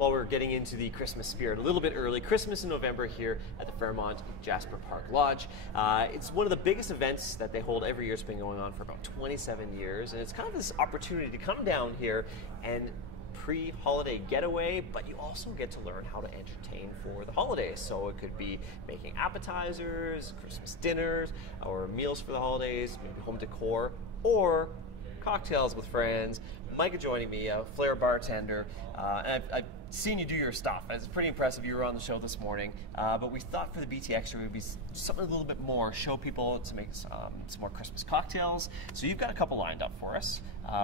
Well, we're getting into the Christmas spirit a little bit early. Christmas in November here at the Fairmont Jasper Park Lodge. It's one of the biggest events that they hold every year. It's been going on for about 27 years, and it's kind of this opportunity to come down here and pre-holiday getaway, but you also get to learn how to entertain for the holidays. So it could be making appetizers, Christmas dinners, or meals for the holidays, maybe home decor, or cocktails with friends. Micah joining me, a flair bartender, and I've seen you do your stuff. It's pretty impressive. You were on the show this morning, but we thought for the BT Extra it would be something a little bit more, show people to make some more Christmas cocktails. So you've got a couple lined up for us.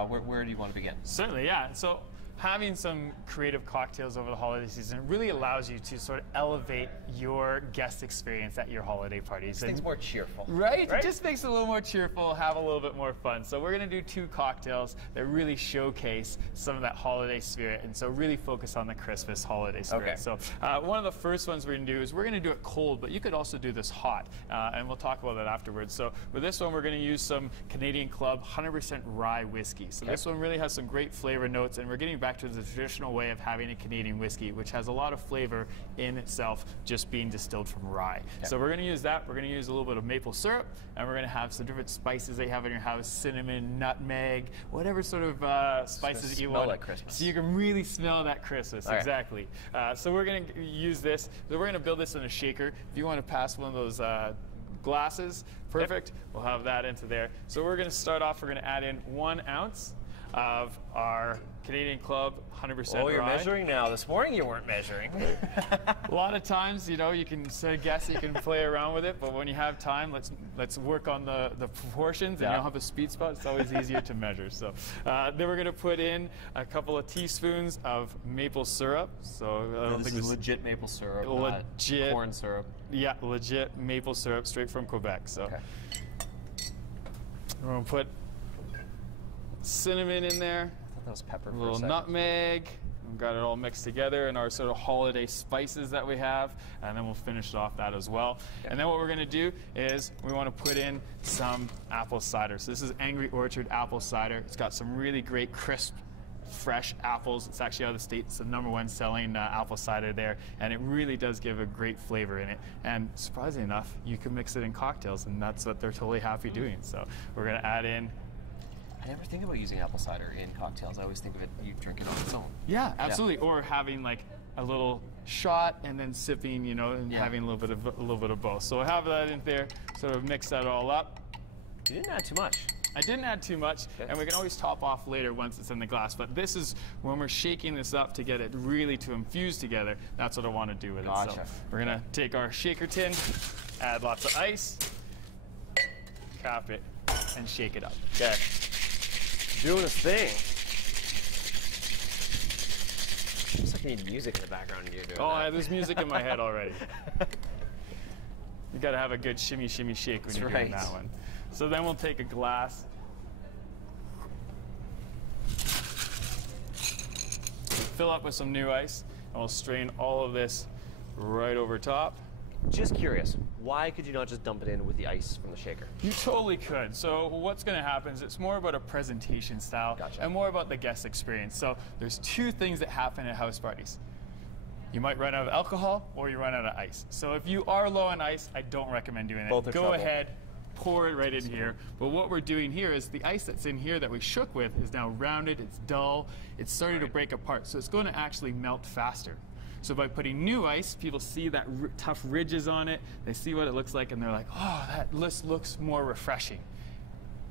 Where do you want to begin? Certainly, yeah. So having some creative cocktails over the holiday season really allows you to sort of elevate your guest experience at your holiday parties. Things more cheerful. Right? It just makes it a little more cheerful, have a little bit more fun. So we're going to do 2 cocktails that really showcase some of that holiday spirit, and so really focus on the Christmas holiday spirit. Okay. So one of the first ones we're going to do is we're going to do it cold, but you could also do this hot, and we'll talk about that afterwards. So with this one, we're going to use some Canadian Club 100% rye whiskey. So this one really has some great flavor notes, and we're getting back to the traditional way of having a Canadian whiskey, which has a lot of flavor in itself, just being distilled from rye. So we're going to use that. We're going to use a little bit of maple syrup, and we're going to have some different spices that you have in your house: cinnamon, nutmeg, whatever sort of spices that you want. Like Christmas. So you can really smell that Christmas. Exactly. So we're going to use this. So we're going to build this in a shaker. If you want to pass one of those glasses, perfect. We'll have that into there. So we're going to start off. We're going to add in 1 ounce of our Canadian Club 100% rye. Oh, you're measuring now. This morning you weren't measuring. A lot of times, you know, you can sort of guess, you can play around with it, but when you have time, let's work on the proportions, and you don't have a speed spot. It's always easier to measure. So then we're going to put in a couple of teaspoons of maple syrup. So I don't this think is legit maple syrup, legit corn syrup. Yeah, legit maple syrup straight from Quebec. So we're going to put cinnamon in there. I thought that was pepper. A little nutmeg. We've got it all mixed together in our sort of holiday spices that we have, and then we'll finish off that as well. And then what we're going to do is we want to put in some apple cider. So this is Angry Orchard apple cider. It's got some really great crisp, fresh apples. It's actually out of the States. It's the #1 selling apple cider there, and it really does give a great flavor in it. And surprisingly enough, you can mix it in cocktails, and that's what they're totally happy doing. So we're going to add in. I never think about using apple cider in cocktails. I always think of it, you drink it on its own. Yeah, absolutely. Or having like a little shot and then sipping, you know, and having a little bit of both. So I have that in there, sort of mix that all up. You didn't add too much. I didn't add too much, and we can always top off later once it's in the glass. But this is when we're shaking this up to get it really to infuse together. That's what I want to do with it. So we're gonna take our shaker tin, add lots of ice, cap it, and shake it up. Okay. Doing a thing. Looks like you need music in the background when you're doing that. There's music in my head already. You got to have a good shimmy, shimmy shake when you're doing that one. So then we'll take a glass, fill up with some new ice, and we'll strain all of this right over top. Just curious, why could you not just dump it in with the ice from the shaker? You totally could. So what's going to happen is it's more about a presentation style and more about the guest experience. So there's 2 things that happen at house parties. You might run out of alcohol or you run out of ice. So if you are low on ice, I don't recommend doing it. Go ahead, pour it right in here. But what we're doing here is the ice that's in here that we shook with is now rounded, it's dull, it's starting to break apart. So it's going to actually melt faster. So by putting new ice, people see that tough ridges on it, they see what it looks like, and they're like, oh, that looks more refreshing.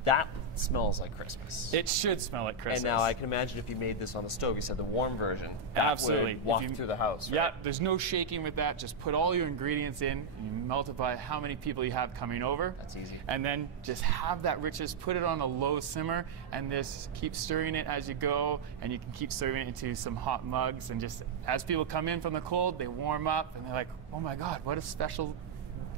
That smells like Christmas. It should smell like Christmas. And now I can imagine if you made this on the stove, you said the warm version, that absolutely would walk through the house, right? Yeah, there's no shaking with that. Just put all your ingredients in, and you multiply how many people you have coming over. That's easy. And then just have that richness, put it on a low simmer, and just keep stirring it as you go, and you can keep serving it into some hot mugs, and just as people come in from the cold, they warm up, and they're like, oh my God, what a special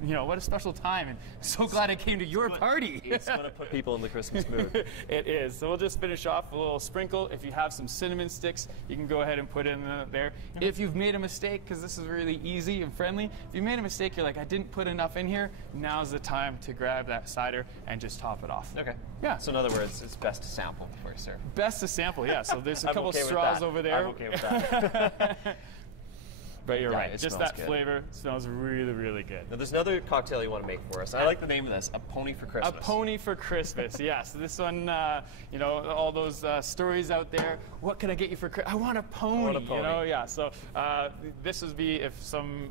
what a special time, and so glad I came to your party. It's going to put people in the Christmas mood. It is. So we'll just finish off with a little sprinkle. If you have some cinnamon sticks, you can go ahead and put in there. If you've made a mistake, because this is really easy and friendly, if you made a mistake, you're like, I didn't put enough in here, now's the time to grab that cider and just top it off. Okay. Yeah. So in other words, it's best to sample before you serve. Best to sample, yeah. So there's a couple okay straws over there. I'm okay with that. But you're Yeah, right. it Just smells that good. flavor smells really, really good. Now, there's another cocktail you want to make for us. I like the name of this, a pony for Christmas. A pony for Christmas, yeah. So this one, all those stories out there. What can I get you for Christmas? I want a pony. I want a pony. Yeah. So this would be if some.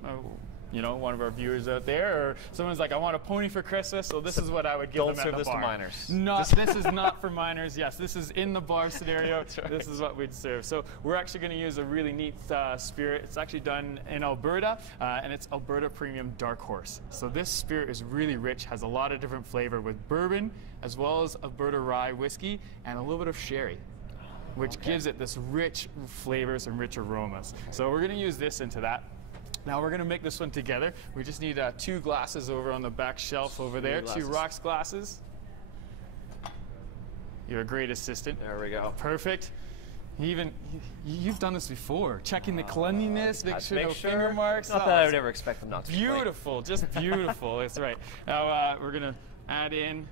One of our viewers out there, or someone's like, I want a pony for Christmas, so this is what I would give them at the bar. Don't serve this to minors. Not, this is not for minors. Yes, this is in the bar scenario. Right. This is what we'd serve. So we're actually going to use a really neat spirit. It's actually done in Alberta, and it's Alberta Premium Dark Horse. So this spirit is really rich, has a lot of different flavor with bourbon, as well as Alberta rye whiskey, and a little bit of sherry, which gives it this rich flavors and rich aromas. So we're going to use this into that. Now we're going to make this one together. We just need 2 glasses over on the back shelf over there. 2 rocks glasses. You're a great assistant. There we go. Perfect. You've done this before. Checking the cleanliness, make sure no finger marks. Not that I would ever expect them not to. Beautiful, just beautiful. That's right. Now we're going to add in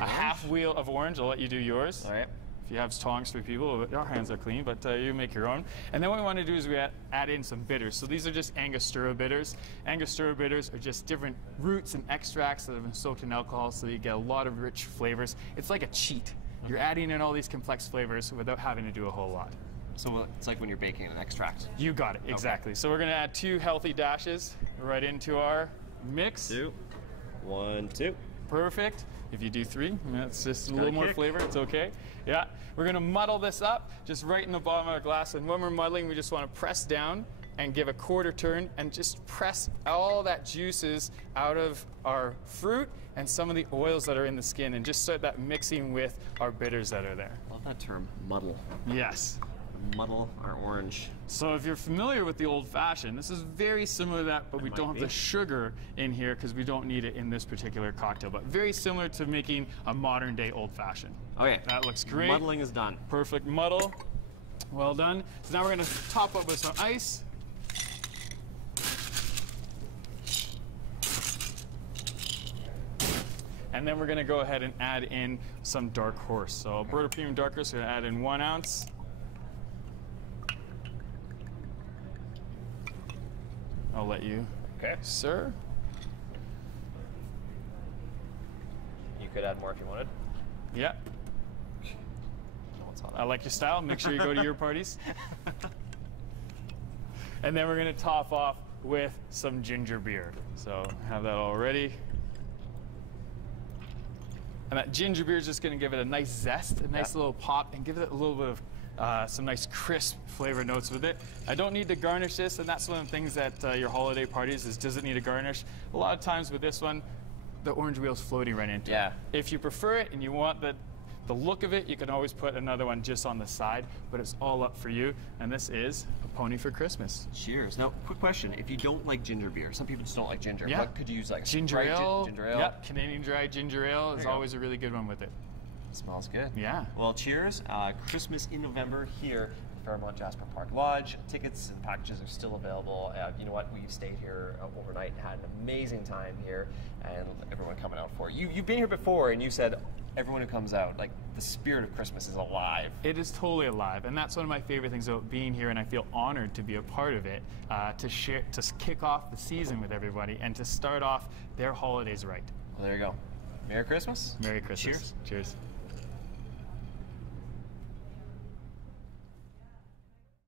a half wheel of orange. I'll let you do yours. All right. If you have tongs for people, our hands are clean, but you make your own. And then what we want to do is we add in some bitters. So these are just Angostura bitters. Angostura bitters are just different roots and extracts that have been soaked in alcohol, so you get a lot of rich flavors. It's like a cheat. You're adding in all these complex flavors without having to do a whole lot. So it's like when you're baking an extract. You got it, exactly. Okay. So we're going to add 2 healthy dashes right into our mix. 2. 1, 2. Perfect. If you do 3, that's just a little more flavor. It's okay. Yeah. We're going to muddle this up just right in the bottom of our glass. And when we're muddling, we just want to press down and give a quarter turn and just press all that juices out of our fruit and some of the oils that are in the skin, and just start that mixing with our bitters that are there. I love that term, muddle. Yes. Muddle our orange. So if you're familiar with the old fashioned, this is very similar to that, but we don't have the sugar in here because we don't need it in this particular cocktail, but very similar to making a modern day old fashioned. Okay. That looks great. Muddling is done. Perfect muddle. Well done. So now we're going to top up with some ice. And then we're going to go ahead and add in some dark horse. So Alberta Premium Dark Horse, we're going to add in 1 ounce. I'll let you, sir. You could add more if you wanted. Yeah. I like your style. Make sure you go to your parties. And then we're going to top off with some ginger beer. So have that all ready. And that ginger beer is just going to give it a nice zest, a nice little pop, and give it a little bit of some nice crisp flavor notes with it. I don't need to garnish this, and that's one of the things at your holiday parties is, does it need a garnish? A lot of times with this one, the orange wheel's floating right into it. If you prefer it and you want the look of it, you can always put another one just on the side, but it's all up for you. And this is a pony for Christmas. Cheers. Now, quick question. If you don't like ginger beer, some people just don't like ginger. Yeah. What could you use? Like ginger ale. Ginger ale. Yep. Canadian dry ginger ale is always a really good one with it. Smells good. Yeah. Well, cheers. Christmas in November here at Fairmont Jasper Park Lodge. Tickets and packages are still available. You know what? We've stayed here overnight and had an amazing time here, and everyone coming out for it. You've been here before, and you said everyone who comes out, like, the spirit of Christmas is alive. It is totally alive, and that's one of my favorite things about being here, and I feel honored to be a part of it, to kick off the season with everybody and to start off their holidays right. Well, there you go. Merry Christmas. Merry Christmas. Cheers. Cheers.